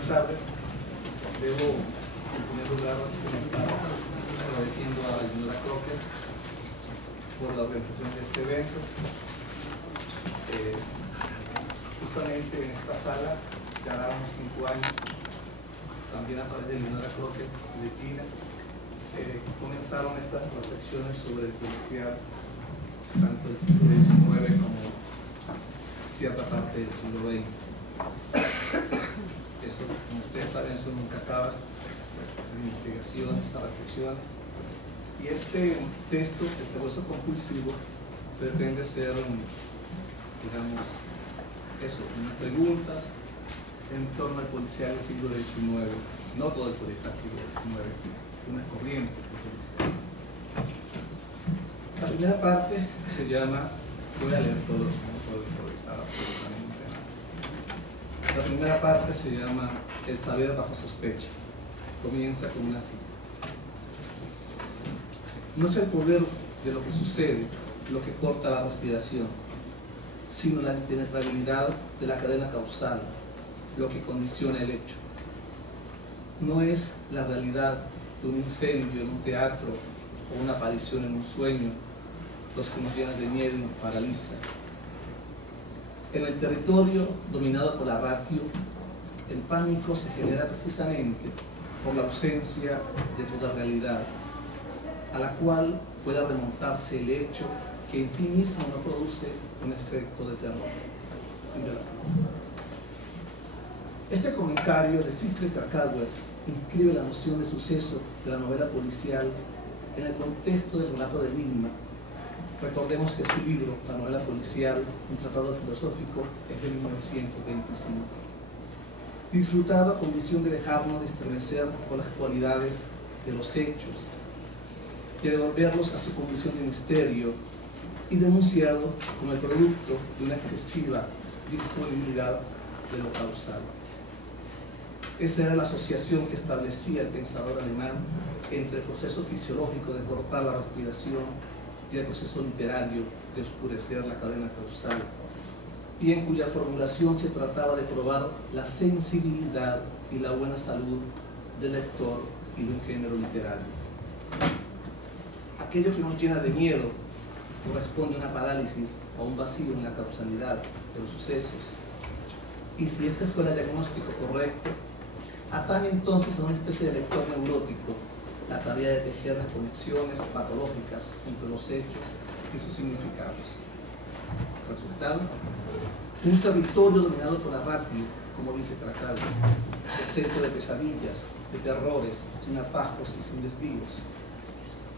Buenas tardes. Debo, en primer lugar, comenzar agradeciendo a la señora Crocker por la organización de este evento. Justamente en esta sala, ya dábamos 5 años, también a través de la señora Crocker de China, comenzaron estas reflexiones sobre el policial, tanto del siglo XIX como cierta parte del siglo XX. Eso, como ustedes saben, eso nunca acaba, esas investigaciones, esas reflexiones. Y este texto, el secuestro compulsivo, pretende ser, digamos, eso, unas preguntas en torno al policial del siglo XIX, no todo el policial del siglo XIX, una corriente policial. La primera parte se llama, voy a leer todo, no puedo improvisar absolutamente nada. La primera parte se llama El saber bajo sospecha. Comienza con una cita. No es el poder de lo que sucede lo que corta la respiración, sino la impenetrabilidad de la cadena causal lo que condiciona el hecho. No es la realidad de un incendio en un teatro o una aparición en un sueño los que nos llenan de miedo y nos paraliza. En el territorio dominado por la ratio, el pánico se genera precisamente por la ausencia de toda realidad, a la cual pueda remontarse el hecho que en sí mismo no produce un efecto de terror. Este comentario de Siegfried Krakauer inscribe la noción de suceso de la novela policial en el contexto del relato de Milman. Recordemos que su libro, La novela policial, un tratado filosófico, es de 1925. Disfrutado a condición de dejarnos de estremecer por las cualidades de los hechos y devolverlos a su condición de misterio, y denunciado como el producto de una excesiva disponibilidad de lo causal. Esa era la asociación que establecía el pensador alemán entre el proceso fisiológico de cortar la respiración y el proceso literario de oscurecer la cadena causal, y en cuya formulación se trataba de probar la sensibilidad y la buena salud del lector y de un género literario. Aquello que nos llena de miedo corresponde a una parálisis o un vacío en la causalidad de los sucesos, y si este fuera el diagnóstico correcto, atañe entonces a una especie de lector neurótico la tarea de tejer las conexiones patológicas entre los hechos y sus significados. Resultado: un territorio dominado por la ratio, como dice Krakauer, exento de pesadillas, de terrores, sin atajos y sin desvíos,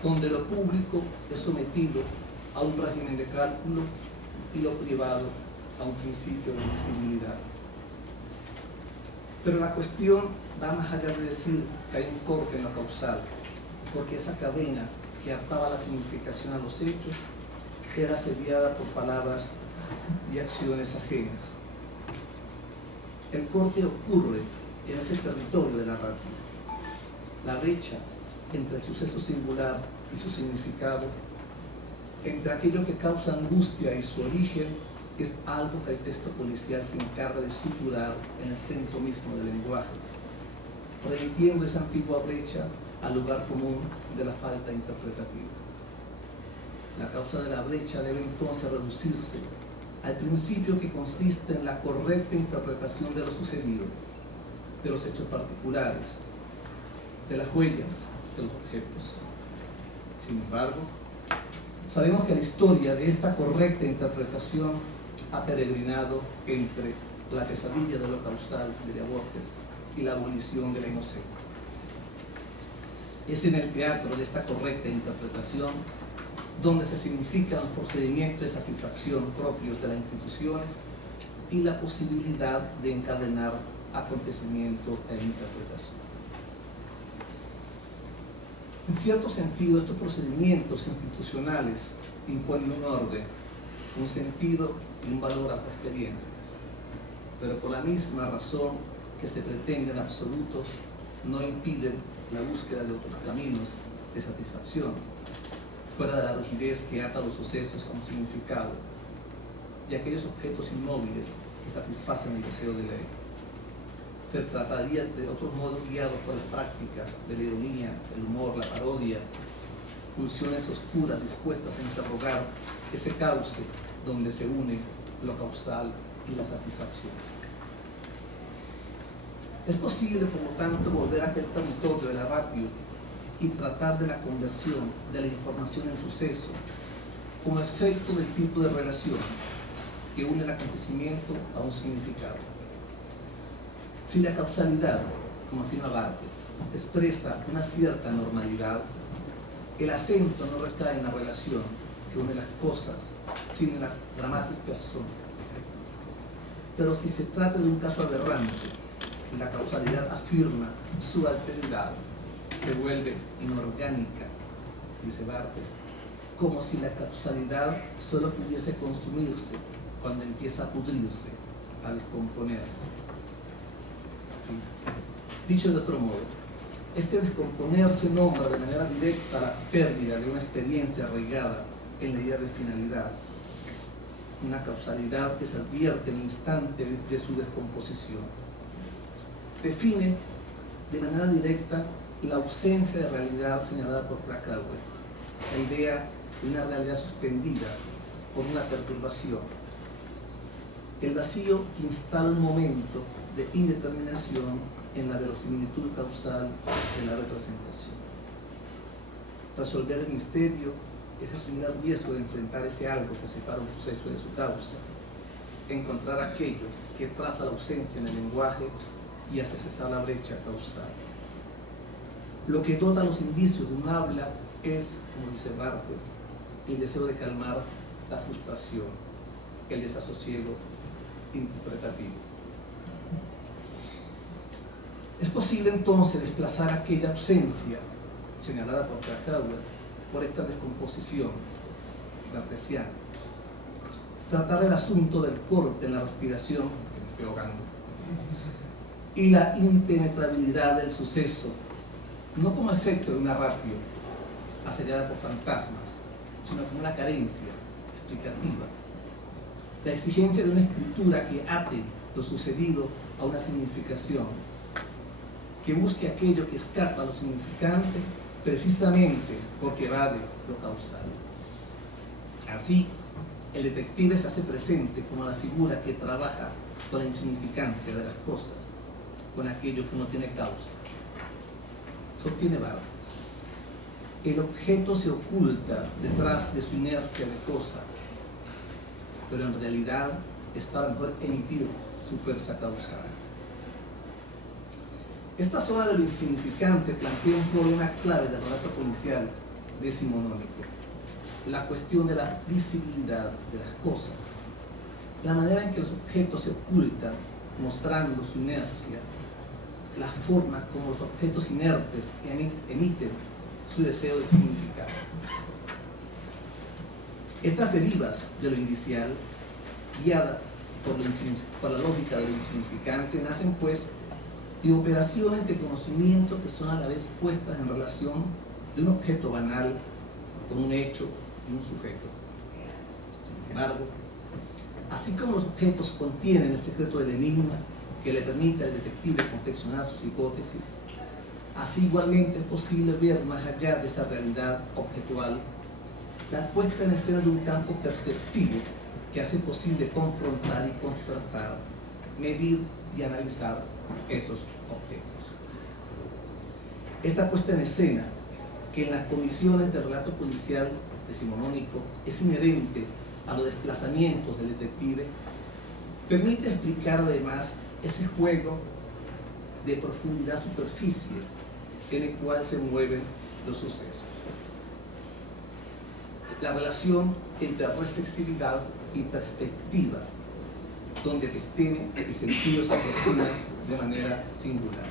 donde lo público es sometido a un régimen de cálculo y lo privado a un principio de visibilidad. Pero la cuestión va más allá de decir que hay un corte en lo causal, porque esa cadena que ataba la significación a los hechos era asediada por palabras y acciones ajenas. El corte ocurre en ese territorio de la ratio. La brecha entre el suceso singular y su significado, entre aquello que causa angustia y su origen, es algo que el texto policial se encarga de suturar en el centro mismo del lenguaje, remitiendo esa antigua brecha al lugar común de la falta interpretativa. La causa de la brecha debe entonces reducirse al principio que consiste en la correcta interpretación de lo sucedido, de los hechos particulares, de las huellas, de los objetos. Sin embargo, sabemos que la historia de esta correcta interpretación ha peregrinado entre la pesadilla de lo causal de Borges y la abolición de la inocencia. Es en el teatro de esta correcta interpretación donde se significan los procedimientos de satisfacción propios de las instituciones y la posibilidad de encadenar acontecimiento e interpretación. En cierto sentido, estos procedimientos institucionales imponen un orden, un sentido y un valor a las experiencias, pero por la misma razón que se pretenden absolutos, no impiden la búsqueda de otros caminos de satisfacción, fuera de la rigidez que ata los sucesos a un significado, y aquellos objetos inmóviles que satisfacen el deseo de ley. se trataría de otros modos guiados por las prácticas de la ironía, el humor, la parodia, pulsiones oscuras dispuestas a interrogar ese cauce donde se une lo causal y la satisfacción. Es posible, por lo tanto, volver a aquel territorio de la ratio y tratar de la conversión de la información en suceso como efecto del tipo de relación que une el acontecimiento a un significado. Si la causalidad, como afirma Barthes, expresa una cierta normalidad, el acento no recae en la relación que une las cosas, sino en las dramatis personae. Pero si se trata de un caso aberrante, la causalidad afirma su alteridad, se vuelve inorgánica, dice Barthes, como si la causalidad solo pudiese consumirse cuando empieza a pudrirse, a descomponerse. Dicho de otro modo, este descomponerse nombra de manera directa la pérdida de una experiencia arraigada en la idea de finalidad, una causalidad que se advierte en el instante de su descomposición. Define de manera directa la ausencia de realidad señalada por Krakauer, la idea de una realidad suspendida por una perturbación, el vacío que instala un momento de indeterminación en la verosimilitud causal de la representación. Resolver el misterio es asumir el riesgo de enfrentar ese algo que separa un suceso de su causa, encontrar aquello que traza la ausencia en el lenguaje y hace cesar la brecha causal. Lo que dota los indicios de un habla es, como dice Barthes, el deseo de calmar la frustración, el desasosiego interpretativo. Es posible entonces desplazar aquella ausencia señalada por Krakauer por esta descomposición barthesiana. Tratar el asunto del corte en la respiración, que me estoy ahogando, y la impenetrabilidad del suceso, no como efecto de una ratio asediada por fantasmas, sino como una carencia explicativa. La exigencia de una escritura que ate lo sucedido a una significación, que busque aquello que escapa a lo significante precisamente porque evade lo causal. Así, el detective se hace presente como la figura que trabaja con la insignificancia de las cosas, con aquello que no tiene causa. Sostiene Barthes: el objeto se oculta detrás de su inercia de cosa, pero en realidad es para mejor emitir su fuerza causal. Esta zona de lo insignificante plantea un problema clave del relato policial decimonónico: la cuestión de la visibilidad de las cosas, la manera en que los objetos se ocultan, mostrando su inercia, la forma como los objetos inertes emiten su deseo de significar. Estas derivas de lo indicial, guiadas por la lógica de lo insignificante, nacen pues de operaciones de conocimiento que son a la vez puestas en relación de un objeto banal con un hecho y un sujeto. Sin embargo, así como los objetos contienen el secreto del enigma que le permite al detective confeccionar sus hipótesis, así igualmente es posible ver más allá de esa realidad objetual la puesta en escena de un campo perceptivo que hace posible confrontar y contrastar, medir y analizar esos objetos. Esta puesta en escena, que en las condiciones del relato policial decimonónico es inherente a los desplazamientos del detective, permite explicar además ese juego de profundidad-superficie en el cual se mueven los sucesos. La relación entre reflexividad y perspectiva, donde destino y sentido se aproximan de manera singular.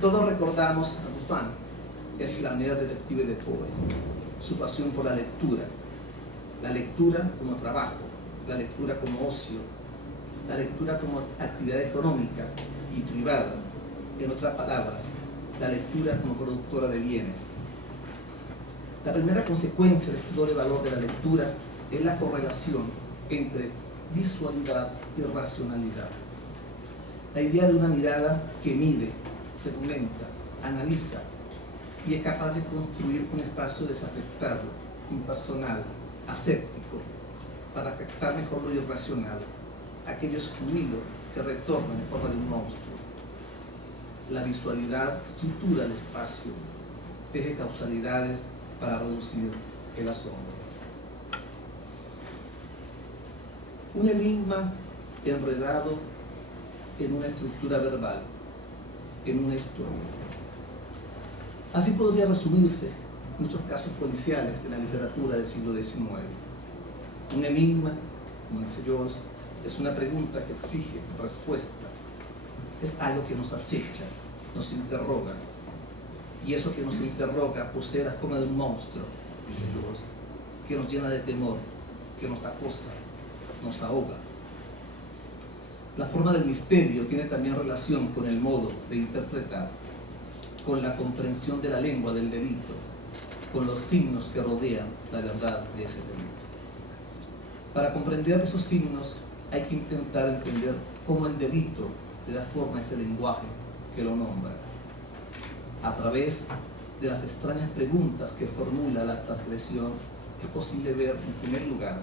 Todos recordamos a Dupin, el flaneur detective de Poe, su pasión por la lectura como trabajo, la lectura como ocio, la lectura como actividad económica y privada, en otras palabras, la lectura como productora de bienes. La primera consecuencia de este doble valor de la lectura es la correlación entre visualidad y racionalidad. La idea de una mirada que mide, segmenta, analiza y es capaz de construir un espacio desafectado, impersonal, aséptico, para captar mejor lo irracional, aquello excluido que retorna en forma de un monstruo. La visualidad estructura el espacio, teje causalidades para reducir el asombro. Un enigma enredado en una estructura verbal, en una historia. Así podría resumirse muchos casos policiales de la literatura del siglo XIX. Un enigma, como dice Jones, es una pregunta que exige respuesta. Es algo que nos acecha, nos interroga. Y eso que nos interroga posee la forma de un monstruo, dice Jones, que nos llena de temor, que nos acosa, nos ahoga. La forma del misterio tiene también relación con el modo de interpretar, con la comprensión de la lengua del delito, con los signos que rodean la verdad de ese delito. Para comprender esos signos hay que intentar entender cómo el delito le da forma a ese lenguaje que lo nombra, a través de las extrañas preguntas que formula la transgresión. Es posible ver, en primer lugar,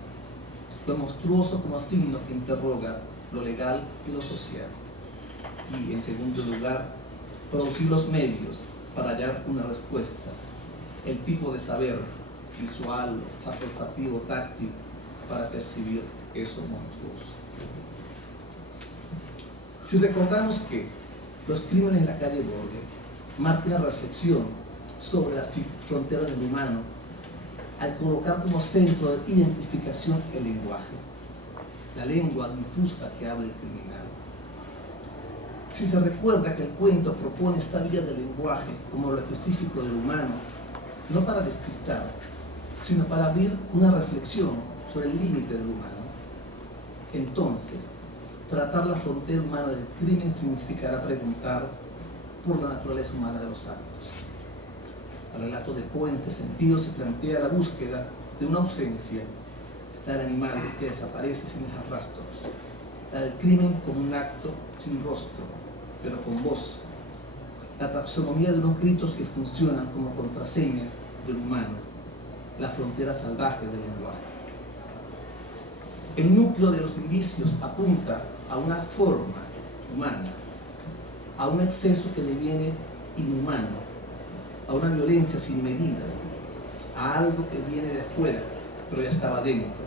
lo monstruoso como signo que interroga lo legal y lo social, y en segundo lugar, producir los medios para hallar una respuesta, el tipo de saber visual, facultativo, táctil, para percibir eso monstruoso. Si recordamos que los crímenes en la calle Borges marcan la reflexión sobre la frontera del humano al colocar como centro de identificación el lenguaje, la lengua difusa que habla el criminal. Si se recuerda que el cuento propone esta vía del lenguaje como lo específico del humano, no para despistar, sino para abrir una reflexión sobre el límite del humano, entonces, tratar la frontera humana del crimen significará preguntar por la naturaleza humana de los actos. El relato de Poe en este sentido se plantea la búsqueda de una ausencia, la del animal que desaparece sin dejar rastros, la del crimen como un acto sin rostro, pero con voz, la taxonomía de unos gritos que funcionan como contraseña del humano, la frontera salvaje del lenguaje. El núcleo de los indicios apunta a una forma humana, a un exceso que deviene inhumano, a una violencia sin medida, a algo que viene de afuera, pero ya estaba dentro.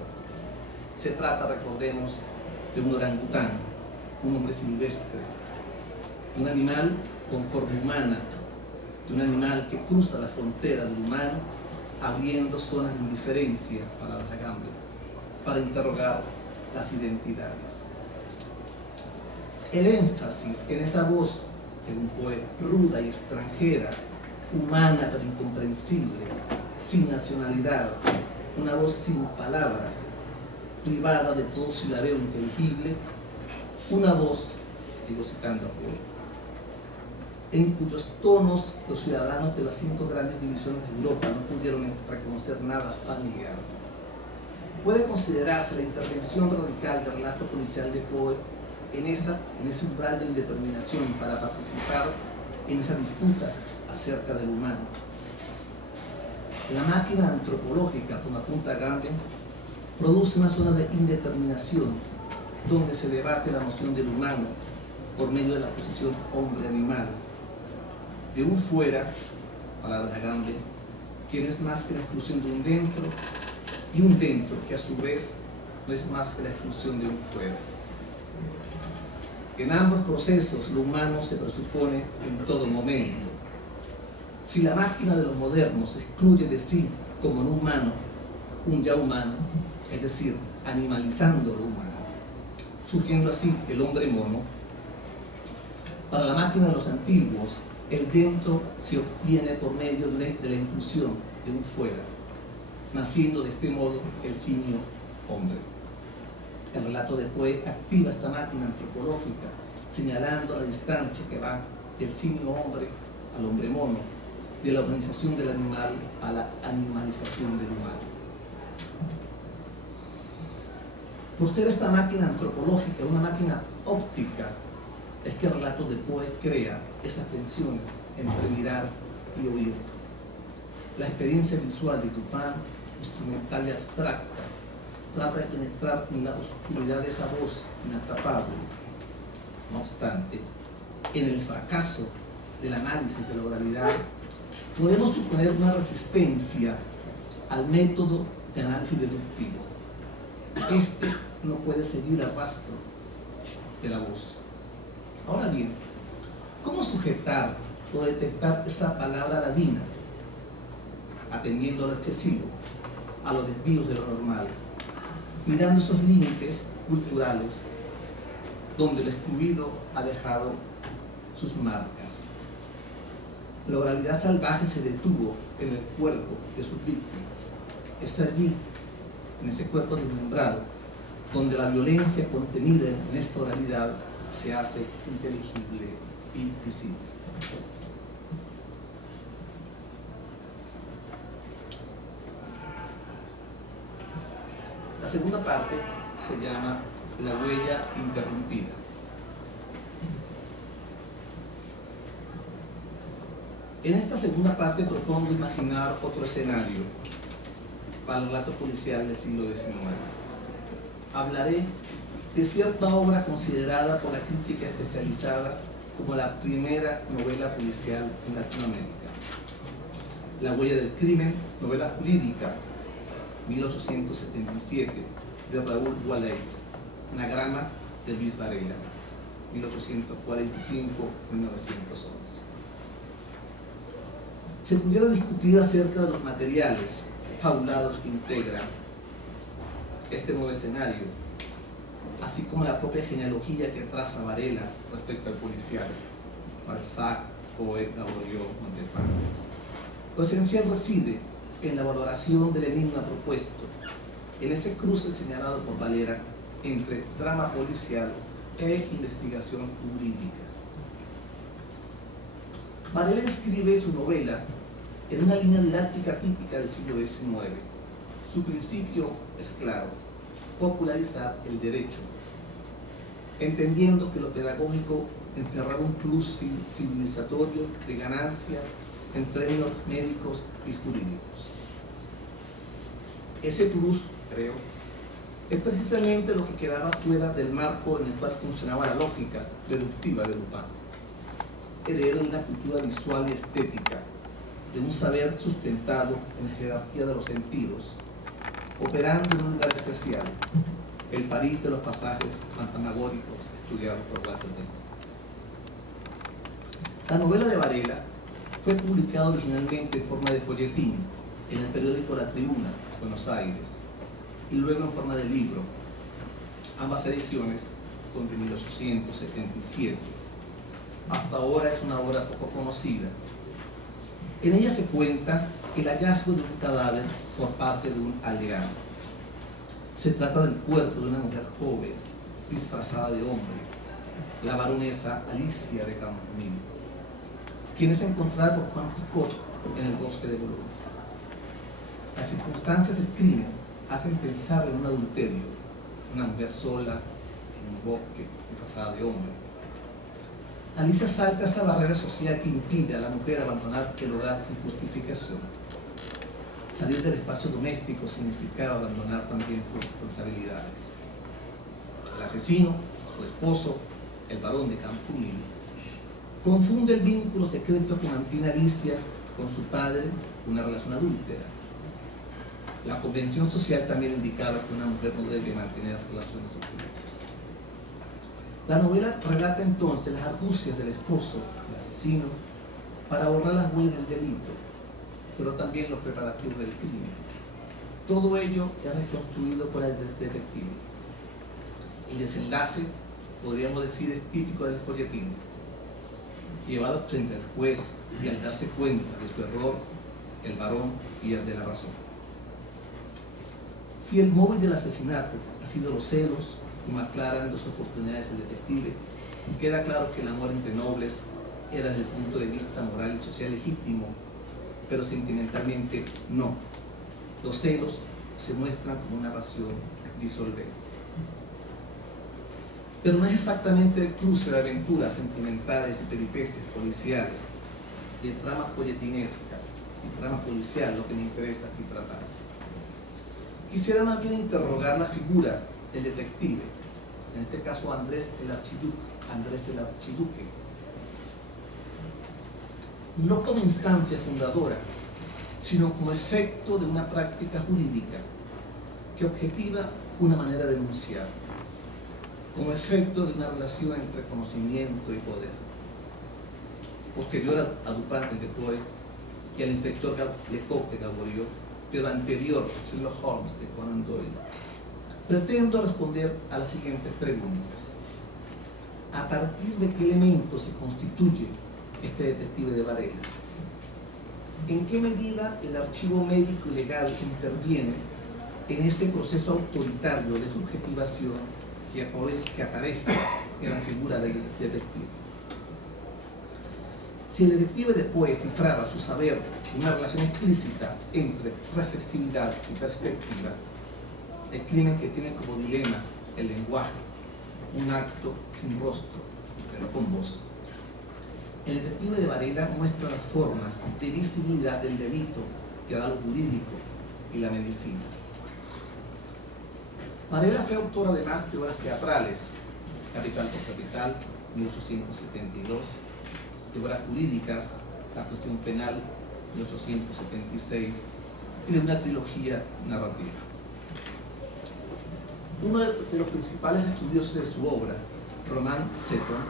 Se trata, recordemos, de un orangután, un hombre silvestre, un animal con forma humana, de un animal que cruza la frontera del humano, abriendo zonas de indiferencia para la Agamben, para interrogar las identidades. El énfasis en esa voz, según Poe, ruda y extranjera, humana pero incomprensible, sin nacionalidad, una voz sin palabras, privada de todo silabeo inteligible, una voz, sigo citando a Poe, en cuyos tonos los ciudadanos de las 5 grandes divisiones de Europa no pudieron reconocer nada familiar. Puede considerarse la intervención radical del relato policial de Poe en ese umbral de indeterminación para participar en esa disputa acerca del humano. La máquina antropológica, como apunta Agamben, produce una zona de indeterminación donde se debate la noción del humano por medio de la posición hombre-animal, de un fuera, palabra de Agamben, que no es más que la exclusión de un dentro, y un dentro que a su vez no es más que la exclusión de un fuera. En ambos procesos lo humano se presupone en todo momento. Si la máquina de los modernos excluye de sí como no humano un ya humano, es decir, animalizando lo humano, surgiendo así el hombre mono, para la máquina de los antiguos el dentro se obtiene por medio de la inclusión de un fuera, naciendo de este modo el simio hombre. El relato de Poe activa esta máquina antropológica, señalando la distancia que va del simio hombre al hombre mono, de la humanización del animal a la animalización del humano. Por ser esta máquina antropológica una máquina óptica, es que el relato de Poe crea esas tensiones entre mirar y oír. La experiencia visual de Dupin, instrumental y abstracta, trata de penetrar en la oscuridad de esa voz inatrapable. No obstante, en el fracaso del análisis de la oralidad, podemos suponer una resistencia al método de análisis deductivo. Este no puede seguir el rastro de la voz. Ahora bien, ¿cómo sujetar o detectar esa palabra ladina, atendiendo a lo excesivo, a los desvíos de lo normal, mirando esos límites culturales donde el excluido ha dejado sus marcas? La oralidad salvaje se detuvo en el cuerpo de sus víctimas. Es allí, en ese cuerpo desmembrado, donde la violencia contenida en esta oralidad se hace inteligible y visible. La segunda parte se llama la huella interrumpida. En esta segunda parte propongo imaginar otro escenario para el relato policial del siglo XIX. Hablaré de cierta obra considerada por la crítica especializada como la primera novela policial en Latinoamérica. La huella del crimen, novela jurídica, 1877, de Raúl Wallace, anagrama de Luis Varela, 1845-1911. Se pudiera discutir acerca de los materiales fabulados que integran este nuevo escenario, así como la propia genealogía que traza Varela respecto al policial, Balzac, Poe, Gaboriau, Montespan. Lo esencial reside en la valoración del enigma propuesto, en ese cruce señalado por Varela entre drama policial e investigación jurídica. Varela inscribe su novela en una línea didáctica típica del siglo XIX. Su principio es claro: popularizar el derecho, entendiendo que lo pedagógico encerraba un plus civilizatorio de ganancia en términos médicos y jurídicos. Ese plus, creo, es precisamente lo que quedaba fuera del marco en el cual funcionaba la lógica deductiva de Dupin, heredero de una cultura visual y estética, de un saber sustentado en la jerarquía de los sentidos, operando en un lugar especial, el París de los pasajes fantasmagóricos estudiados por Walter Benjamin. La novela de Varela fue publicada originalmente en forma de folletín en el periódico La Tribuna, Buenos Aires, y luego en forma de libro. Ambas ediciones son de 1877. Hasta ahora es una obra poco conocida. En ella se cuenta el hallazgo de un cadáver por parte de un aldeano. Se trata del cuerpo de una mujer joven, disfrazada de hombre, la baronesa Alicia de Campoamor, quien es encontrada por Juan Picot en el bosque de Boulogne. Las circunstancias del crimen hacen pensar en un adulterio, una mujer sola en un bosque disfrazada de hombre. Alicia salta esa barrera social que impide a la mujer abandonar el hogar sin justificación. Salir del espacio doméstico significaba abandonar también sus responsabilidades. El asesino, su esposo, el barón de Campoamor, confunde el vínculo secreto que mantiene Alicia con su padre, una relación adúltera. La convención social también indicaba que una mujer no debe mantener relaciones ocultas. La novela relata entonces las argucias del esposo, el asesino, para borrar las huellas del delito, pero también los preparativos del crimen. Todo ello es reconstruido por el detective. El desenlace, podríamos decir, es típico del folletín. Llevado frente al juez y al darse cuenta de su error, el varón pierde la razón. Si el móvil del asesinato ha sido los celos, como aclaran dos oportunidades el detective, queda claro que el amor entre nobles era desde el punto de vista moral y social legítimo, pero sentimentalmente no. Los celos se muestran como una pasión disolvente. Pero no es exactamente el cruce de aventuras sentimentales y peripecias policiales, de trama folletinesca y trama policial lo que me interesa aquí tratar. Quisiera más bien interrogar la figura del detective, en este caso Andrés el Archiduque, no como instancia fundadora, sino como efecto de una práctica jurídica que objetiva una manera de enunciar, como efecto de una relación entre conocimiento y poder. Posterior a Dupin de Poe y al inspector Lecoq de Gaboriau, pero anterior a Sherlock Holmes de Conan Doyle, pretendo responder a las siguientes preguntas. ¿A partir de qué elementos se constituye este detective de Varela? ¿En qué medida el archivo médico y legal interviene en este proceso autoritario de subjetivación que aparece en la figura del detective? Si el detective después cifraba su saber en una relación explícita entre reflexividad y perspectiva, el crimen que tiene como dilema el lenguaje, un acto sin rostro, pero con voz. El detective de Varela muestra las formas de visibilidad del delito que da lo jurídico y la medicina. Varela fue autor además de obras teatrales, Capital por Capital, 1872, de obras jurídicas, La cuestión penal, 1876, y de una trilogía narrativa. Uno de los principales estudiosos de su obra, Roman Seton,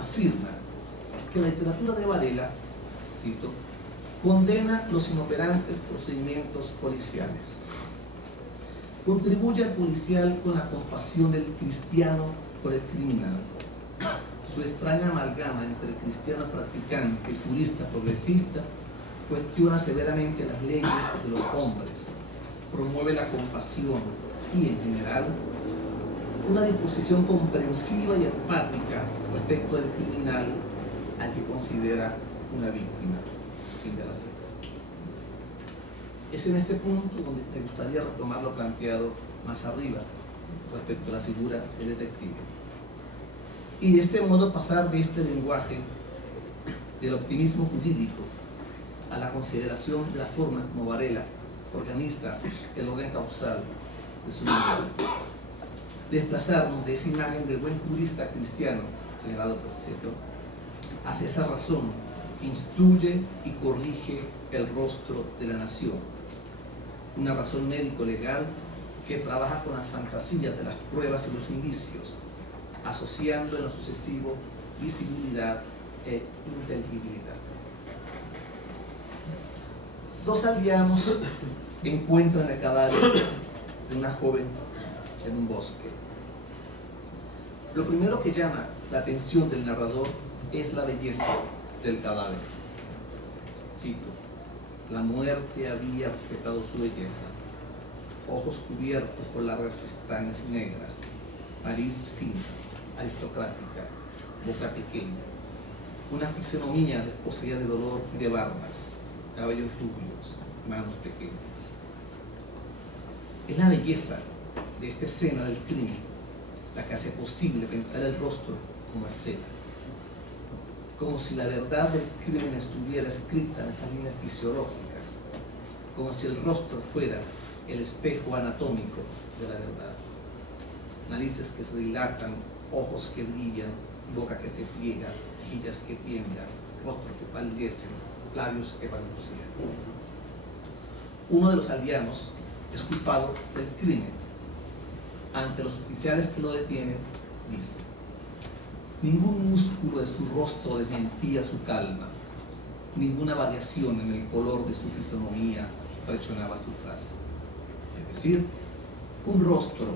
afirma que la literatura de Varela, cito, condena los inoperantes procedimientos policiales, contribuye al policial con la compasión del cristiano por el criminal. Su extraña amalgama entre cristiano practicante y jurista progresista cuestiona severamente las leyes de los hombres, promueve la compasión y, en general, una disposición comprensiva y empática respecto del criminal al que considera una víctima. Fin de la cita. Es en este punto donde me gustaría retomar lo planteado más arriba respecto a la figura del detective. Y de este modo pasar de este lenguaje del optimismo jurídico a la consideración de la forma como Varela organiza el orden causal de su novela. Desplazarnos de esa imagen del buen jurista cristiano, señalado por cierto, hacia esa razón que instruye y corrige el rostro de la nación. Una razón médico-legal que trabaja con las fantasías de las pruebas y los indicios, asociando en lo sucesivo visibilidad e inteligibilidad. Dos aldeanos encuentran el cadáver de una joven en un bosque. Lo primero que llama la atención del narrador es la belleza del cadáver. Cito: la muerte había respetado su belleza, ojos cubiertos por largas pestañas negras, nariz fina, aristocrática, boca pequeña, una fisonomía desposeída de dolor y de barbas, cabellos rubios, manos pequeñas. Es la belleza de esta escena del crimen la que hace posible pensar el rostro como escena, como si la verdad del crimen estuviera escrita en esas líneas fisiológicas, como si el rostro fuera el espejo anatómico de la verdad. Narices que se dilatan, ojos que brillan, boca que se pliega, mejillas que tiemblan, rostros que palidecen, labios que balbucean. Uno de los aldeanos es culpado del crimen. Ante los oficiales que lo detienen, dice: ningún músculo de su rostro desmentía su calma, ninguna variación en el color de su fisonomía traicionaba su frase. Es decir, un rostro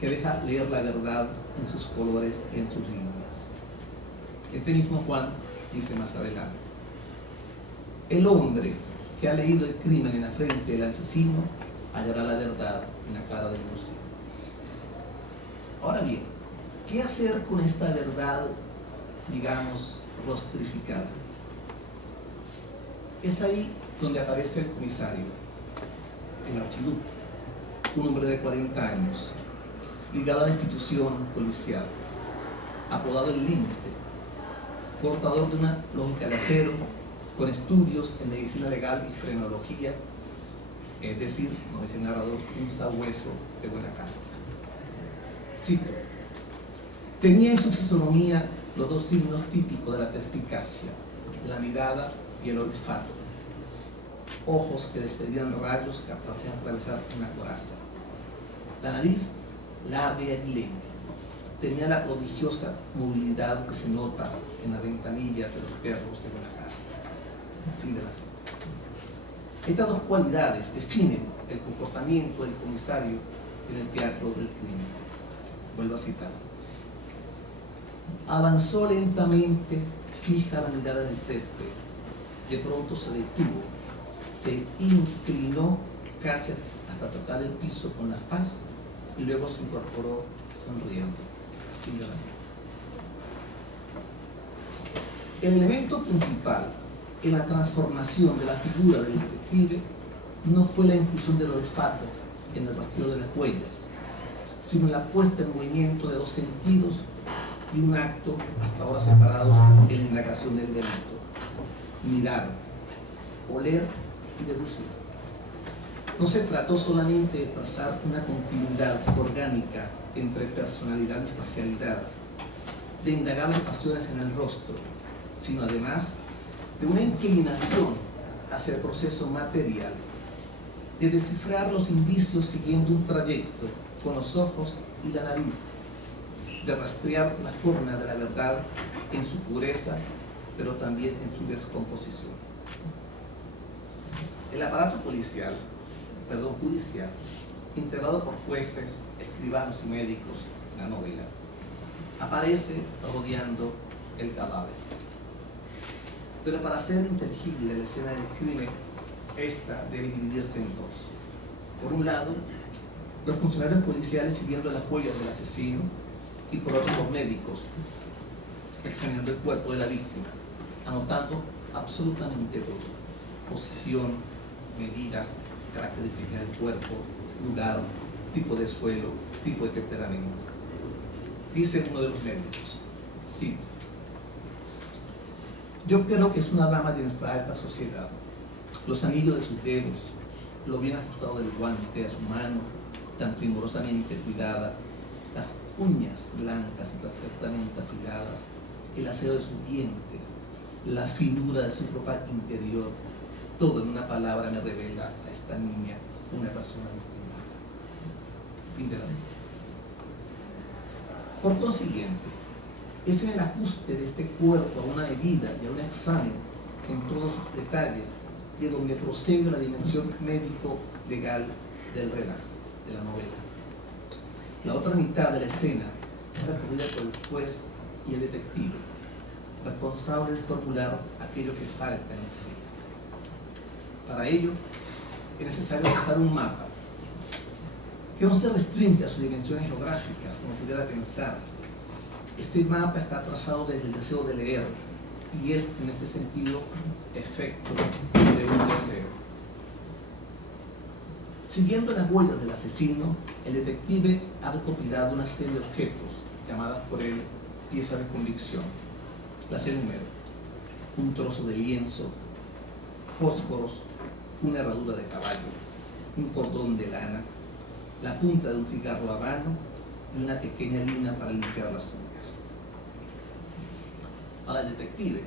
que deja leer la verdad en sus colores y en sus líneas. Este mismo Juan dice más adelante: el hombre que ha leído el crimen en la frente del asesino hallará la verdad en la cara del inocente. Ahora bien, ¿qué hacer con esta verdad, digamos, rostrificada? Es ahí donde aparece el comisario, el archiduque, un hombre de 40 años, ligado a la institución policial, apodado el lince, portador de una lógica de acero, con estudios en medicina legal y frenología, es decir, como dice el narrador, un sabueso de buena casta. Cito: tenía en su fisonomía los dos signos típicos de la perspicacia, la mirada y el olfato, ojos que despedían rayos capaces de atravesar una coraza, la nariz larga y aguileña, tenía la prodigiosa movilidad que se nota en la ventanilla de los perros de buena casta. Fin de la cita. Estas dos cualidades definen el comportamiento del comisario en el teatro del crimen. Vuelvo a citar: avanzó lentamente, fija la mirada en el césped, de pronto se detuvo, se inclinó casi hasta tocar el piso con la faz y luego se incorporó sonriendo. Fin de la cita. El elemento principal en la transformación de la figura del detective no fue la inclusión del olfato en el rastreo de las huellas, sino la puesta en movimiento de dos sentidos y un acto hasta ahora separados en la indagación del delito: mirar, oler y deducir. No se trató solamente de trazar una continuidad orgánica entre personalidad y facialidad, de indagar las pasiones en el rostro, sino además de una inclinación hacia el proceso material, de descifrar los indicios siguiendo un trayecto con los ojos y la nariz, de rastrear la forma de la verdad en su pureza, pero también en su descomposición. El aparato judicial, integrado por jueces, escribanos y médicos, la novela, aparece rodeando el cadáver. Pero para ser inteligible la escena del crimen, esta debe dividirse en dos. Por un lado, los funcionarios policiales siguiendo las huellas del asesino, y por otro los médicos examinando el cuerpo de la víctima, anotando absolutamente todo: posición, medidas, características del cuerpo, lugar, tipo de suelo, tipo de temperamento. Dice uno de los médicos, sí: yo creo que es una dama de nuestra alta sociedad. Los anillos de sus dedos, lo bien ajustado del guante a su mano, tan primorosamente cuidada, las uñas blancas y perfectamente afiladas, el aseo de sus dientes, la finura de su ropa interior, todo en una palabra me revela a esta niña una persona distinguida. Fin de la cita. Por consiguiente, es en el ajuste de este cuerpo a una medida y a un examen en todos sus detalles de donde procede la dimensión médico-legal del relato, de la novela. La otra mitad de la escena es recurrida por el juez y el detective, responsable de formular aquello que falta en el sí. Para ello, es necesario trazar un mapa que no se restringe a sus dimensiones geográficas, como pudiera pensarse. Este mapa está trazado desde el deseo de leer y es, en este sentido, efecto de un deseo. Siguiendo las huellas del asesino, el detective ha recopilado una serie de objetos llamadas por él piezas de convicción. Las enumero: un trozo de lienzo, fósforos, una herradura de caballo, un cordón de lana, la punta de un cigarro habano y una pequeña lina para limpiar las uñas. Para el detective,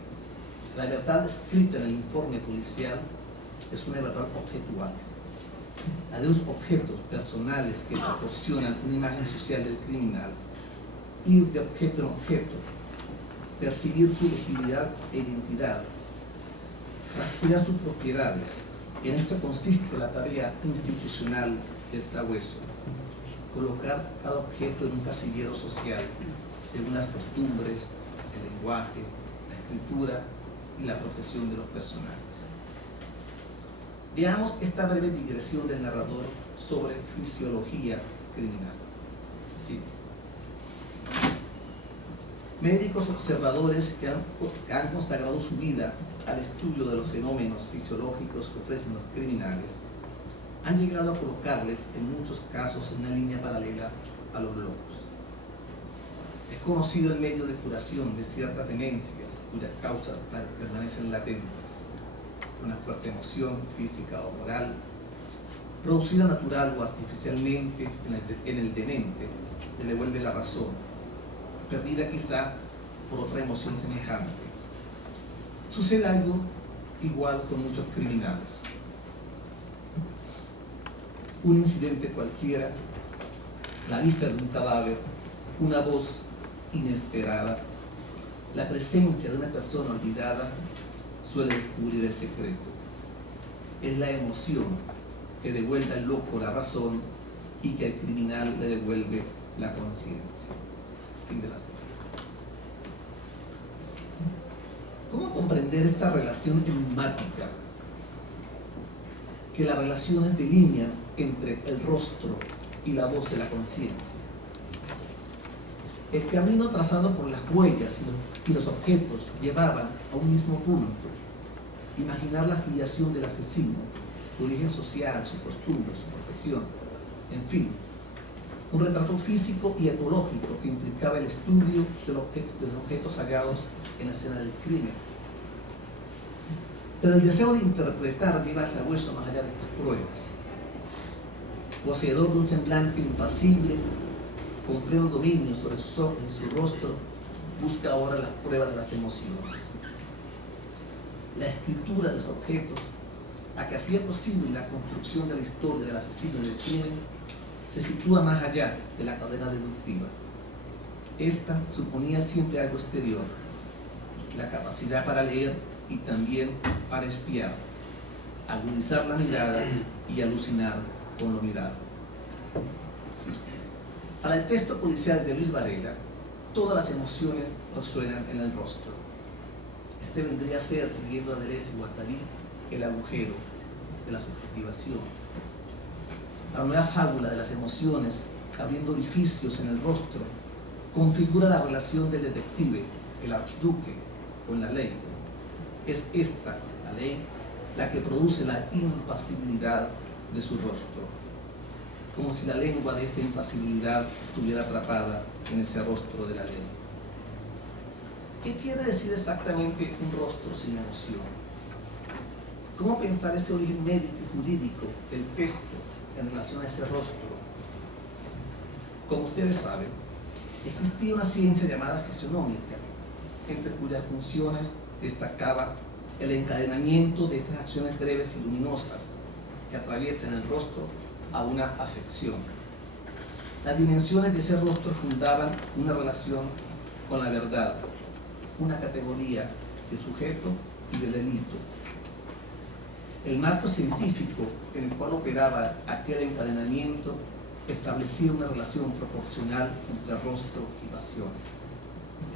la verdad escrita en el informe policial es una verdad objetual, la de los objetos personales que proporcionan una imagen social del criminal, ir de objeto en objeto, percibir su legibilidad e identidad, rastrear sus propiedades. En esto consiste la tarea institucional del sabueso: colocar cada objeto en un casillero social según las costumbres, el lenguaje, la escritura y la profesión de los personajes. Veamos esta breve digresión del narrador sobre fisiología criminal. Sí. Médicos observadores que han consagrado su vida al estudio de los fenómenos fisiológicos que ofrecen los criminales han llegado a colocarles en muchos casos en una línea paralela a los locos. Es conocido el medio de curación de ciertas demencias cuyas causas permanecen latentes. Una fuerte emoción física o moral, producida natural o artificialmente en el demente, le devuelve la razón, perdida quizá por otra emoción semejante. Sucede algo igual con muchos criminales. Un incidente cualquiera, la vista de un cadáver, una voz inesperada, la presencia de una persona olvidada suele descubrir el secreto. Es la emoción que devuelve al loco la razón y que al criminal le devuelve la conciencia. Fin de la cita. ¿Cómo comprender esta relación enigmática que las relaciones delinean entre el rostro y la voz de la conciencia? El camino trazado por las huellas y los objetos llevaban a un mismo punto: imaginar la filiación del asesino, su origen social, su costumbre, su profesión, en fin, un retrato físico y etológico que implicaba el estudio de los objetos hallados en la escena del crimen. Pero el deseo de interpretar lleva al sabueso más allá de estas pruebas. Poseedor de un semblante impasible, con pleno dominio sobre sus ojos y su rostro, busca ahora las pruebas de las emociones. La escritura de los objetos, la que hacía posible la construcción de la historia del asesino y del crimen, se sitúa más allá de la cadena deductiva. Esta suponía siempre algo exterior, la capacidad para leer y también para espiar, agudizar la mirada y alucinar con lo mirado. Para el texto policial de Luis Varela, todas las emociones resuenan en el rostro. Este vendría a ser, siguiendo a Deleuze y Guattari, el agujero de la subjetivación. La nueva fábula de las emociones, abriendo orificios en el rostro, configura la relación del detective, el archiduque, con la ley. Es esta, la ley, la que produce la impasibilidad de su rostro, como si la lengua de esta impasibilidad estuviera atrapada en ese rostro de la ley. ¿Qué quiere decir exactamente un rostro sin emoción? ¿Cómo pensar ese origen médico y jurídico del texto en relación a ese rostro? Como ustedes saben, existía una ciencia llamada fisionómica, entre cuyas funciones destacaba el encadenamiento de estas acciones breves y luminosas que atraviesan el rostro a una afección. Las dimensiones de ese rostro fundaban una relación con la verdad, una categoría de sujeto y de delito. El marco científico en el cual operaba aquel encadenamiento establecía una relación proporcional entre rostro y pasiones.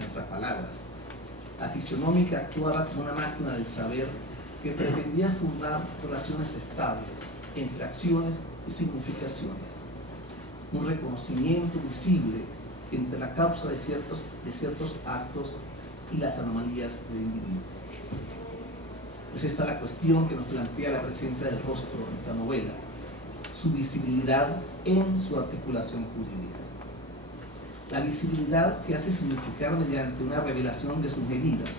En otras palabras, la fisionómica actuaba como una máquina del saber que pretendía fundar relaciones estables entre acciones y significaciones, un reconocimiento visible entre la causa de ciertos actos y las anomalías del individuo. Es esta la cuestión que nos plantea la presencia del rostro en esta novela, su visibilidad en su articulación jurídica. La visibilidad se hace significar mediante una revelación de sus medidas,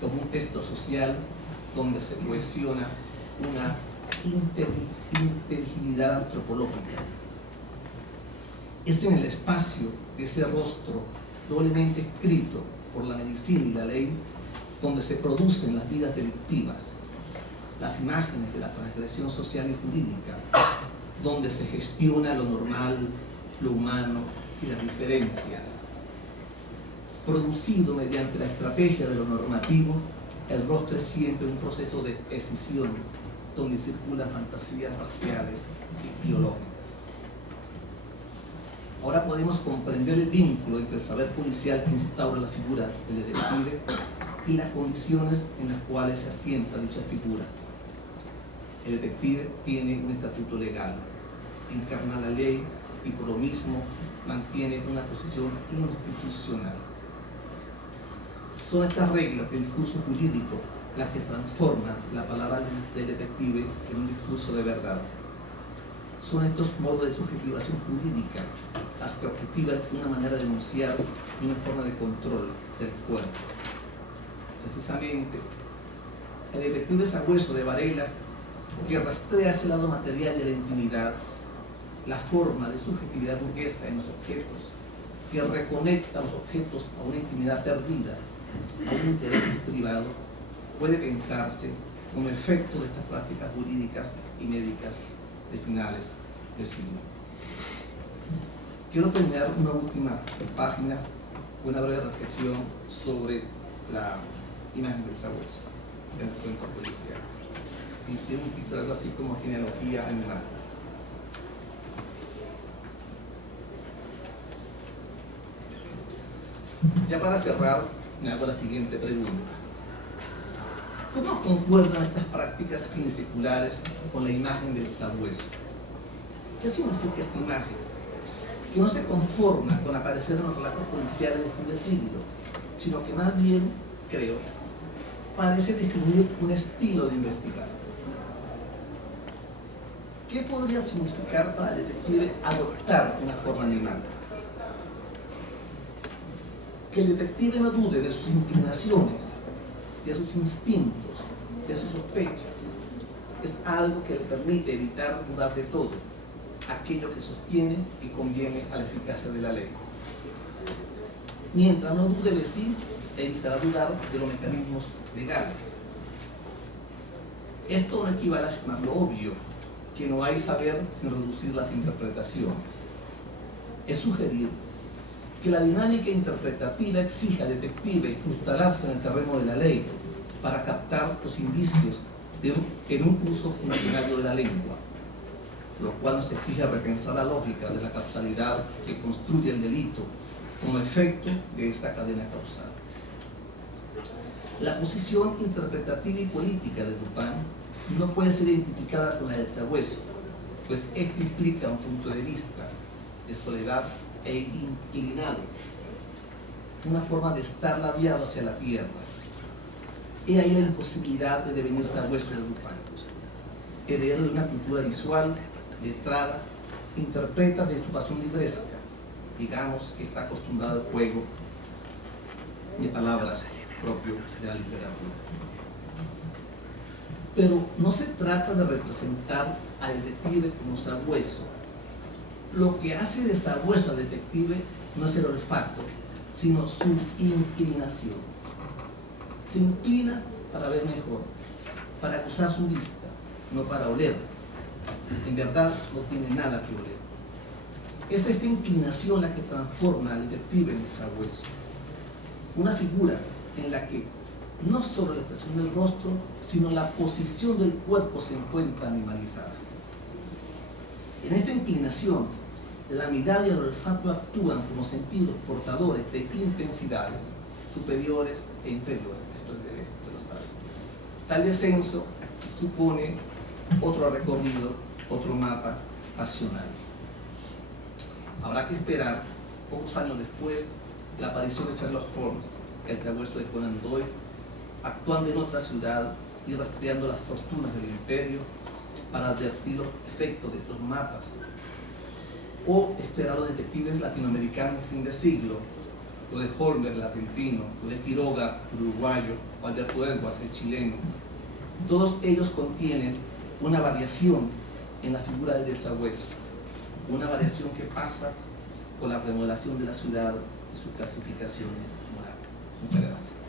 como un texto social donde se cohesiona una inteligibilidad antropológica. Es en el espacio de ese rostro doblemente escrito por la medicina y la ley donde se producen las vidas delictivas, las imágenes de la transgresión social y jurídica, donde se gestiona lo normal, lo humano y las diferencias. Producido mediante la estrategia de lo normativo, el rostro es siempre un proceso de escisión donde circulan fantasías raciales y biológicas. Ahora podemos comprender el vínculo entre el saber policial que instaura la figura del detective y las condiciones en las cuales se asienta dicha figura. El detective tiene un estatuto legal, encarna la ley y por lo mismo mantiene una posición institucional. Son estas reglas del discurso jurídico las que transforman la palabra del detective en un discurso de verdad. son estos modos de subjetivación jurídica, las que objetivan una manera de enunciar y una forma de control del cuerpo. Precisamente, el detective Sabueso de Varela, que rastrea ese lado material de la intimidad, la forma de subjetividad burguesa en los objetos, que reconecta los objetos a una intimidad perdida, a un interés privado, puede pensarse como efecto de estas prácticas jurídicas y médicas de finales de siglo. Quiero terminar una última página, una breve reflexión sobre la imagen del Sabueso en el cuento policial. Y tiene un título algo así como genealogía animal. Ya para cerrar, me hago la siguiente pregunta. ¿Cómo concuerdan estas prácticas finiseculares con la imagen del Sabueso? ¿Qué significa esta imagen? Que no se conforma con aparecer en los relatos policiales de fin de siglo, sino que más bien, creo, parece definir un estilo de investigar. ¿Qué podría significar para el detective adoptar una forma animal? Que el detective no dude de sus inclinaciones, de sus instintos, de sus sospechas, es algo que le permite evitar dudar de todo, aquello que sostiene y conviene a la eficacia de la ley. Mientras no dude de sí, evitará dudar de los mecanismos legales. Esto no equivale a afirmar lo obvio, que no hay saber sin reducir las interpretaciones. Es sugerir que la dinámica interpretativa exige al detective instalarse en el terreno de la ley para captar los indicios en un uso funcionario de la lengua, lo cual nos exige repensar la lógica de la causalidad que construye el delito como efecto de esta cadena causal. La posición interpretativa y política de Dupin no puede ser identificada con la del Sabueso, pues esto implica un punto de vista de soledad e inclinado, una forma de estar labiado hacia la tierra. He ahí la imposibilidad de devenir Sabueso de Dupin. Heredero de una cultura visual, letrada, interpreta de estupación libresca, digamos que está acostumbrado al juego de palabras propio de la literatura. Pero no se trata de representar al detective como Sabueso. Lo que hace de Sabueso al detective no es el olfato, sino su inclinación. Se inclina para ver mejor, para acusar su vista, no para oler. En verdad no tiene nada que oler. Es esta inclinación la que transforma al detective en Sabueso. Una figura en la que no solo la expresión del rostro, sino la posición del cuerpo se encuentra animalizada. En esta inclinación, la mirada y el olfato actúan como sentidos portadores de intensidades superiores e inferiores. Esto lo sabe. Tal descenso supone otro recorrido, otro mapa pasional. Habrá que esperar, pocos años después, la aparición de Sherlock Holmes, el Sabueso de Conan Doyle, actuando en otra ciudad y rastreando las fortunas del imperio para advertir los efectos de estos mapas, o esperar a los detectives latinoamericanos de fin de siglo, lo de Holmes, el argentino, lo de Quiroga, el uruguayo, o Alberto Edwards, el chileno. Todos ellos contienen una variación en la figura del Sabueso, una variación que pasa por la remodelación de la ciudad y sus clasificaciones morales. Muchas gracias.